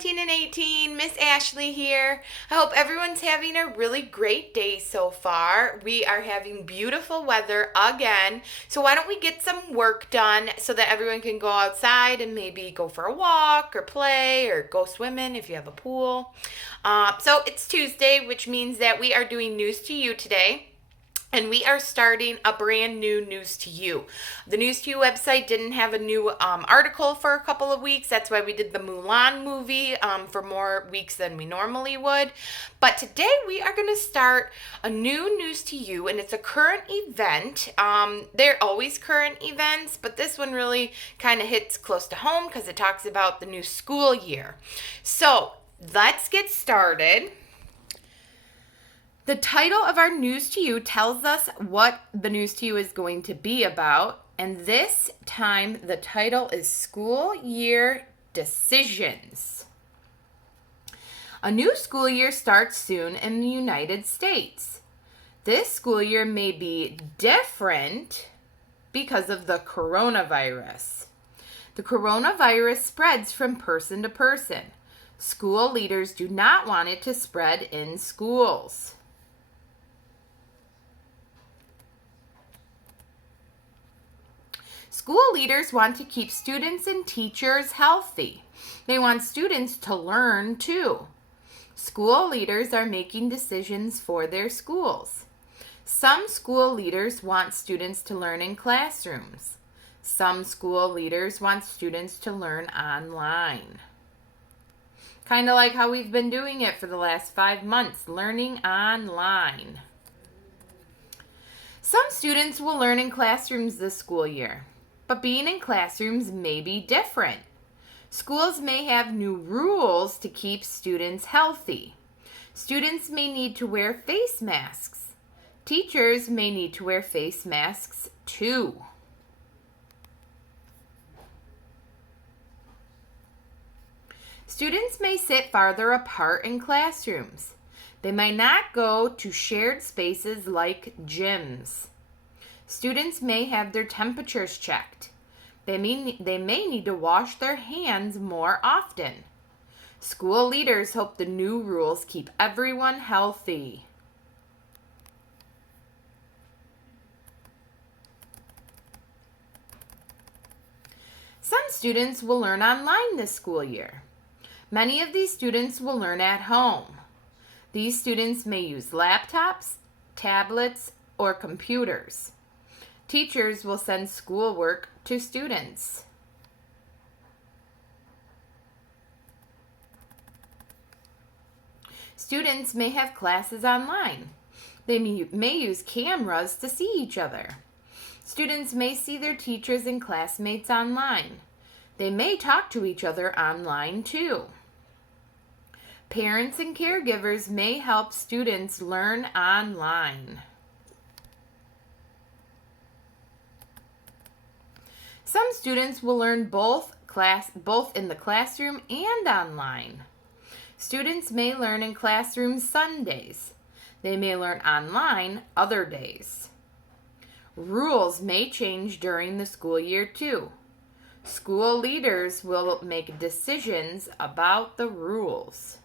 17 and 18, Miss Ashley here. I hope everyone's having a really great day so far. We are having beautiful weather again, so why don't we get some work done so that everyone can go outside and maybe go for a walk or play or go swimming if you have a pool. So it's Tuesday, which means that we are doing News to You today. And we are starting a brand new News to You. The News to You website didn't have a new article for a couple of weeks. That's why we did the Mulan movie for more weeks than we normally would. But today we are going to start a new News to You, and it's a current event. They're always current events, but this one really kind of hits close to home because it talks about the new school year. So let's get started. The title of our News to You tells us what the News to You is going to be about. And this time, the title is School Year Decisions. A new school year starts soon in the United States. This school year may be different because of the coronavirus. The coronavirus spreads from person to person. School leaders do not want it to spread in schools. School leaders want to keep students and teachers healthy. They want students to learn too. School leaders are making decisions for their schools. Some school leaders want students to learn in classrooms. Some school leaders want students to learn online. Kind of like how we've been doing it for the last 5 months, learning online. Some students will learn in classrooms this school year. But being in classrooms may be different. Schools may have new rules to keep students healthy. Students may need to wear face masks. Teachers may need to wear face masks too. Students may sit farther apart in classrooms. They might not go to shared spaces like gyms. Students may have their temperatures checked. They may need to wash their hands more often. School leaders hope the new rules keep everyone healthy. Some students will learn online this school year. Many of these students will learn at home. These students may use laptops, tablets, or computers. Teachers will send schoolwork to students. Students may have classes online. They may use cameras to see each other. Students may see their teachers and classmates online. They may talk to each other online too. Parents and caregivers may help students learn online. Some students will learn both in the classroom and online. Students may learn in classrooms Sundays. They may learn online other days. Rules may change during the school year too. School leaders will make decisions about the rules.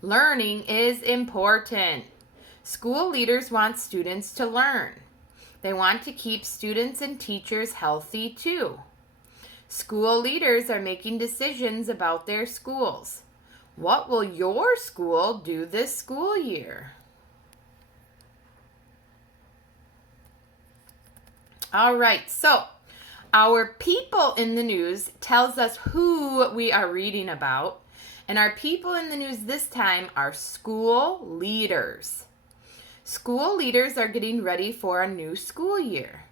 Learning is important. School leaders want students to learn. They want to keep students and teachers healthy too. School leaders are making decisions about their schools. What will your school do this school year? All right, so our people in the news tells us who we are reading about. And our people in the news this time are school leaders. School leaders are getting ready for a new school year.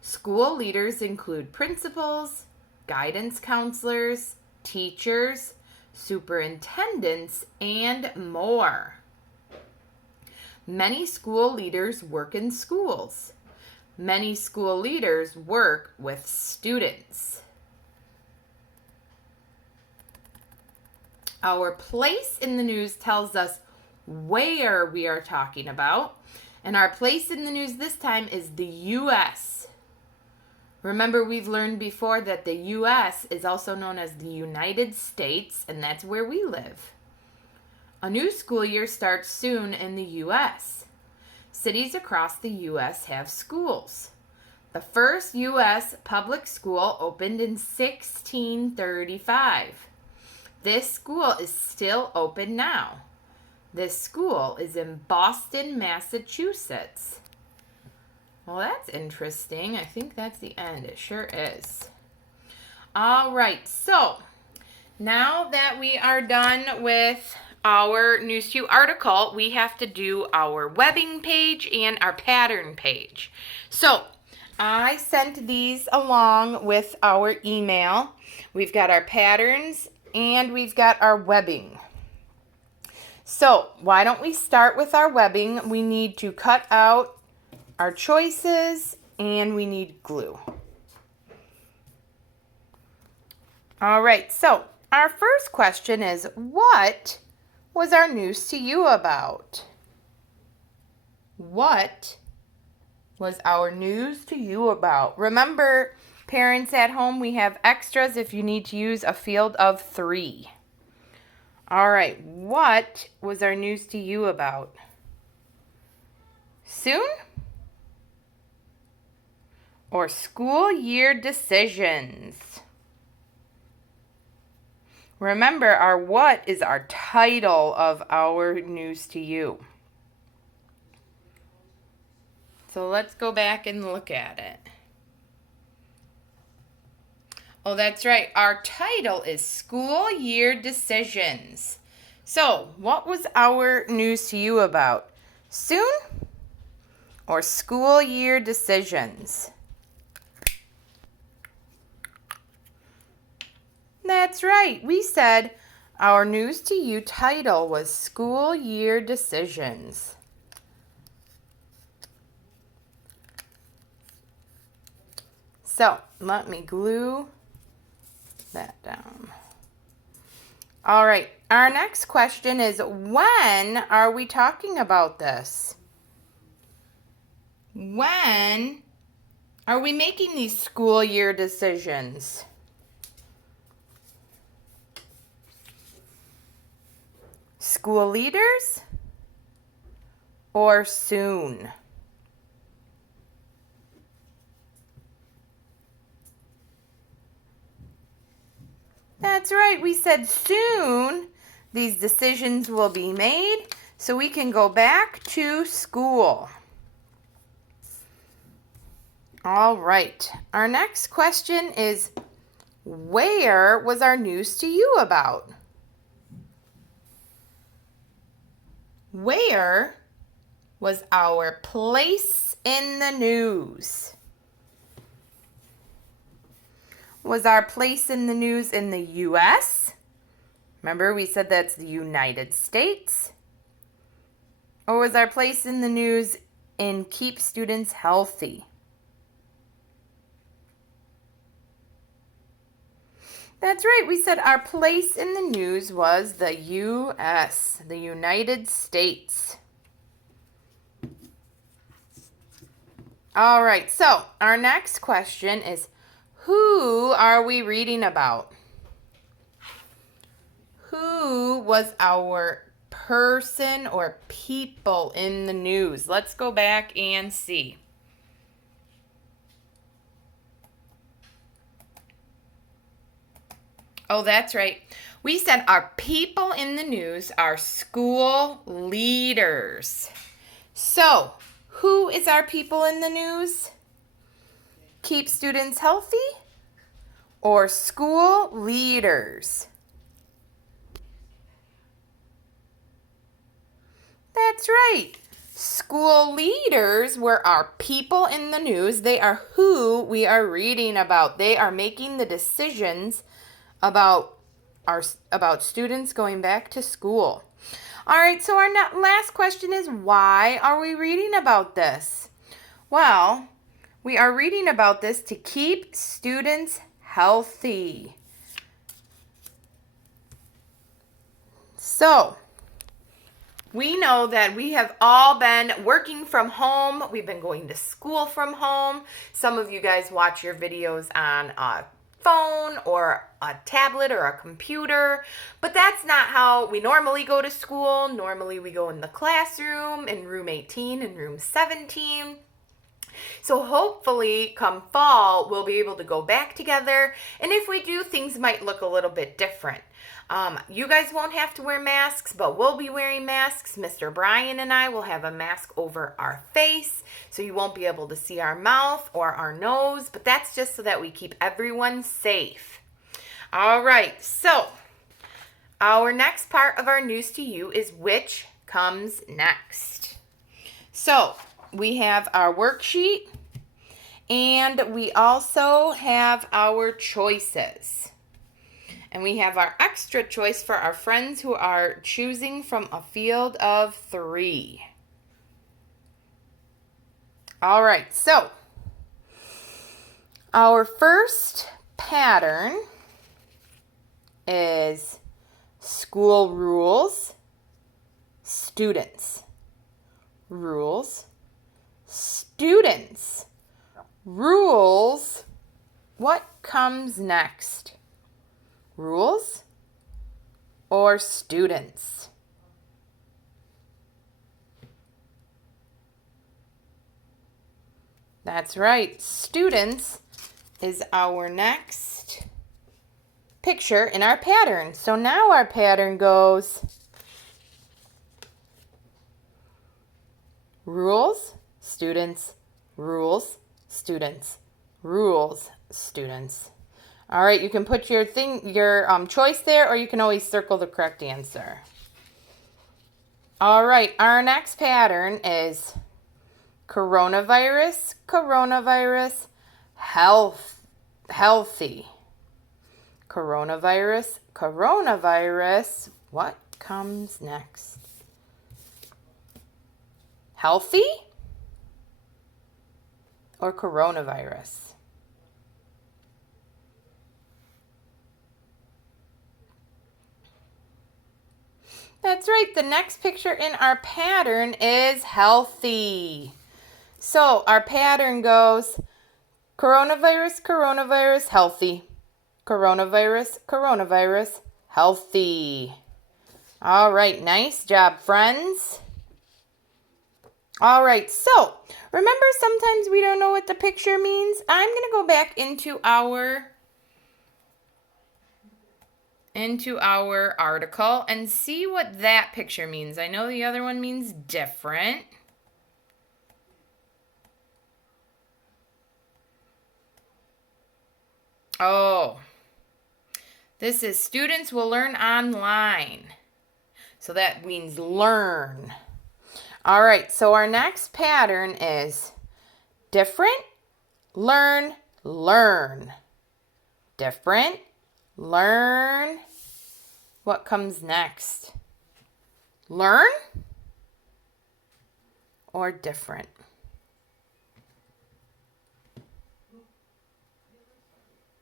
School leaders include principals, guidance counselors, teachers, superintendents, and more. Many school leaders work in schools. Many school leaders work with students. Our place in the news tells us where we are talking about. And our place in the news this time is the U.S. Remember, we've learned before that the U.S. is also known as the United States, and that's where we live. A new school year starts soon in the U.S. Cities across the U.S. have schools. The first U.S. public school opened in 1635. This school is still open now. This school is in Boston, Massachusetts. Well, that's interesting. I think that's the end. It sure is. All right, so now that we are done with our News to You article, we have to do our webbing page and our pattern page. So I sent these along with our email. We've got our patterns and we've got our webbing. So why don't we start with our webbing? We need to cut out our choices, and we need glue. All right, so our first question is, what was our news to you about? What was our news to you about? Remember, parents at home, we have extras if you need to use a field of 3. All right, what was our news to you about? Soon? Or school year decisions? Remember, our what is our title of our news to you. So let's go back and look at it. Oh, that's right. Our title is School Year Decisions. So, what was our news to you about? Soon or school year decisions? That's right. We said our news to you title was School Year Decisions. So, let me glue that down. All right. Our next question is, when are we talking about this? When are we making these school year decisions? School leaders or soon? That's right, we said soon these decisions will be made so we can go back to school. All right, our next question is, where was our news to you about? Where was our place in the news? Was our place in the news in the U.S.? Remember, we said that's the United States. Or was our place in the news in keep students healthy? That's right, we said our place in the news was the U.S., the United States. All right, so our next question is, who are we reading about? Who was our person or people in the news? Let's go back and see. Oh, that's right. We said our people in the news are school leaders. So, who is our people in the news? Keep students healthy or school leaders? That's right. School leaders were our people in the news. They are who we are reading about. They are making the decisions about students going back to school. All right, so our last question is, why are we reading about this? Well, we are reading about this to keep students healthy. So, We know that we have all been working from home. We've been going to school from home. Some of you guys watch your videos on a phone or a tablet or a computer, but that's not how we normally go to school. Normally we go in the classroom in room 18 and room 17. So hopefully come fall, we'll be able to go back together. And if we do, things might look a little bit different. You guys won't have to wear masks, but we'll be wearing masks. Mr. Brian and I will have a mask over our face, so you won't be able to see our mouth or our nose, but that's just so that we keep everyone safe. All right, so our next part of our news to you is which comes next. So we have our worksheet, and we also have our choices. And we have our extra choice for our friends who are choosing from a field of 3. All right, so our first pattern is school rules, students. Rules, students. Rules. What comes next? Rules or students? That's right. Students is our next picture in our pattern. So now our pattern goes rules, students, rules, students, rules, students. All right, you can put your choice there, or you can always circle the correct answer. All right, our next pattern is coronavirus, coronavirus, healthy. Coronavirus, coronavirus. What comes next? Healthy or coronavirus? That's right. The next picture in our pattern is healthy. So our pattern goes coronavirus, coronavirus, healthy. Coronavirus, coronavirus, healthy. All right. Nice job, friends. All right. So remember, sometimes we don't know what the picture means. I'm going to go back into our article and see what that picture means. I know the other one means different. Oh, this is students will learn online. So that means learn. All right, so our next pattern is different, learn, learn. Different, learn. What comes next? Learn or different?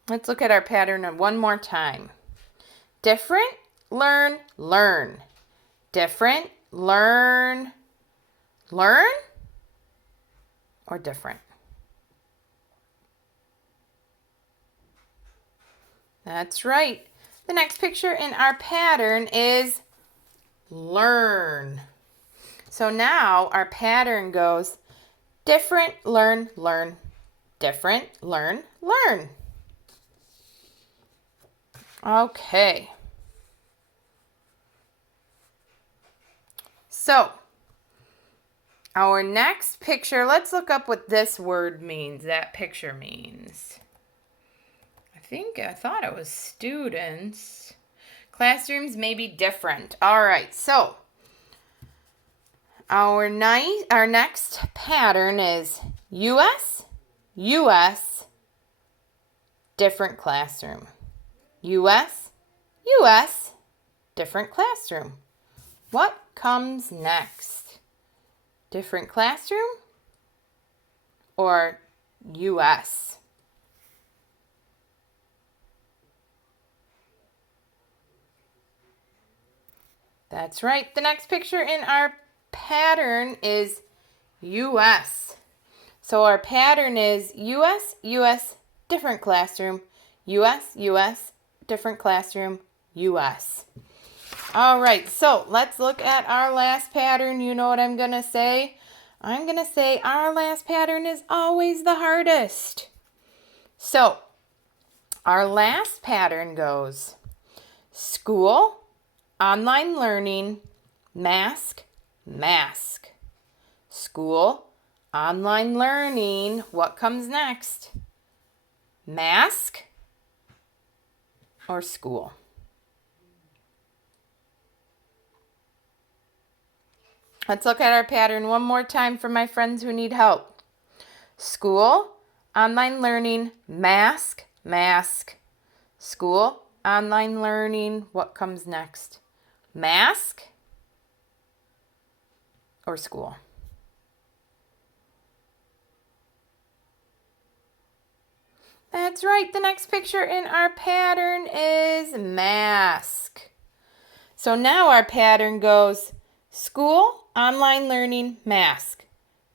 Let's look at our pattern one more time. Different, learn, learn. Different, learn, learn or different? That's right. The next picture in our pattern is learn. So now our pattern goes different, learn, learn. Different, learn, learn. Okay. So our next picture, let's look up what this word means, that picture means. I thought it was students. Classrooms may be different. All right, so our next pattern is US, US, different classroom. US, US, different classroom. What comes next? Different classroom or US? That's right. The next picture in our pattern is US. So our pattern is US, US, different classroom, US, US, different classroom, US. All right, so let's look at our last pattern. You know what I'm going to say? I'm going to say our last pattern is always the hardest. So our last pattern goes school, online learning, mask, mask. School, online learning. What comes next? Mask or school? Let's look at our pattern one more time for my friends who need help. School, online learning, mask, mask. School, online learning. What comes next? Mask or school? That's right. The next picture in our pattern is mask. So now our pattern goes school, online learning, mask,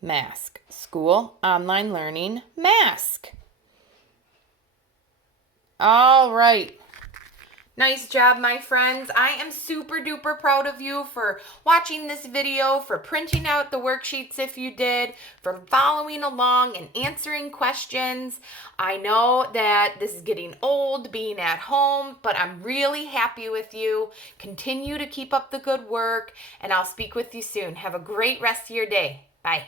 mask. School, online learning, mask. All right. Nice job, my friends. I am super duper proud of you for watching this video, for printing out the worksheets if you did, for following along and answering questions. I know that this is getting old being at home, but I'm really happy with you. Continue to keep up the good work, and I'll speak with you soon. Have a great rest of your day. Bye.